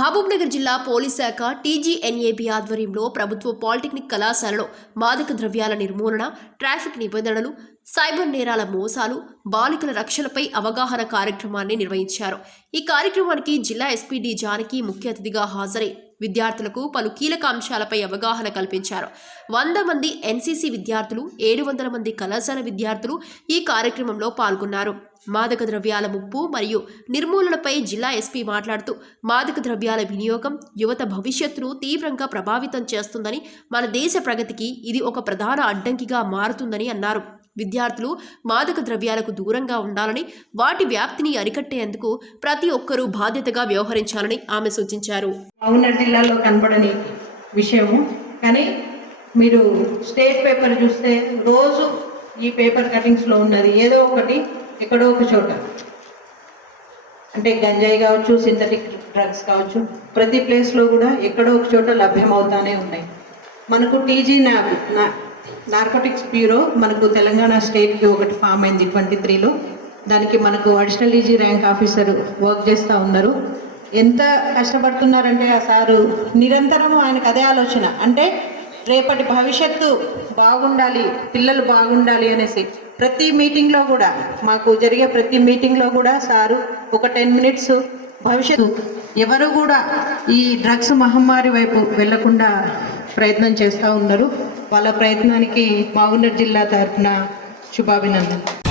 మహబూబ్నగర్ జిల్లా పోలీస్ శాఖ టీజీఎన్ఏబీ ఆధ్వర్యంలో ప్రభుత్వ పాలిటెక్నిక్ కళాశాలలో మాదక ద్రవ్యాల నిర్మూలన ట్రాఫిక్ నిబంధనలు సైబర్ నేరాల మోసాలు బాలికల రక్షణపై అవగాహన కార్యక్రమాన్ని నిర్వహించారు. ఈ కార్యక్రమానికి జిల్లా ఎస్పీడీ జానకి ముఖ్య అతిథిగా హాజరై విద్యార్థులకు పలు కీలక అంశాలపై అవగాహన కల్పించారు. వంద మంది ఎన్సీసీ విద్యార్థులు ఏడు వందల మంది కళాశాల విద్యార్థులు ఈ కార్యక్రమంలో పాల్గొన్నారు. మాదక ద్రవ్యాల ముప్పు మరియు నిర్మూలనపై జిల్లా ఎస్పీ మాట్లాడుతూ మాదక ద్రవ్యాల వినియోగం యువత భవిష్యత్తును తీవ్రంగా ప్రభావితం చేస్తుందని మన దేశ ప్రగతికి ఇది ఒక ప్రధాన అడ్డంకిగా మారుతుందని అన్నారు. విద్యార్థులు మాదక ద్రవ్యాలకు దూరంగా ఉండాలని వాటి వ్యాప్తిని అరికట్టేందుకు ప్రతి ఒక్కరూ బాధ్యతగా వ్యవహరించాలని ఆమె సూచించారు. మహబూబ్నగర్ జిల్లాలో కనబడని విషయము. కానీ మీరు స్టేట్ పేపర్ చూస్తే రోజు ఈ పేపర్ కటింగ్స్లో ఉన్నది ఏదో ఒకటి ఎక్కడో ఒక చోట. అంటే గంజాయి కావచ్చు సింథటిక్ డ్రగ్స్ కావచ్చు ప్రతి ప్లేస్లో కూడా ఎక్కడో ఒక చోట లభ్యమవుతానే ఉన్నాయి. మనకు టీజీ నా నార్కోటిక్స్ బ్యూరో మనకు తెలంగాణ స్టేట్కి ఒకటి ఫామ్ అయింది ట్వంటీ త్రీలో దానికి మనకు additional IG rank officer work చేస్తూ ఉన్నారు. ఎంత కష్టపడుతున్నారంటే ఆ సారు నిరంతరం ఆయనకు అదే ఆలోచన. అంటే రేపటి భవిష్యత్తు బాగుండాలి పిల్లలు బాగుండాలి అనేసి. ప్రతి మీటింగ్లో కూడా మాకు జరిగే ప్రతి మీటింగ్లో కూడా సారు ఒక టెన్ మినిట్స్ భవిష్యత్తు ఎవరు కూడా ఈ డ్రగ్స్ మహమ్మారి వైపు వెళ్ళకుండా ప్రయత్నం చేస్తూ ఉన్నారు. వాళ్ళ ప్రయత్నానికి మహబూబ్నగర్ జిల్లా తరఫున శుభాభినందనలు.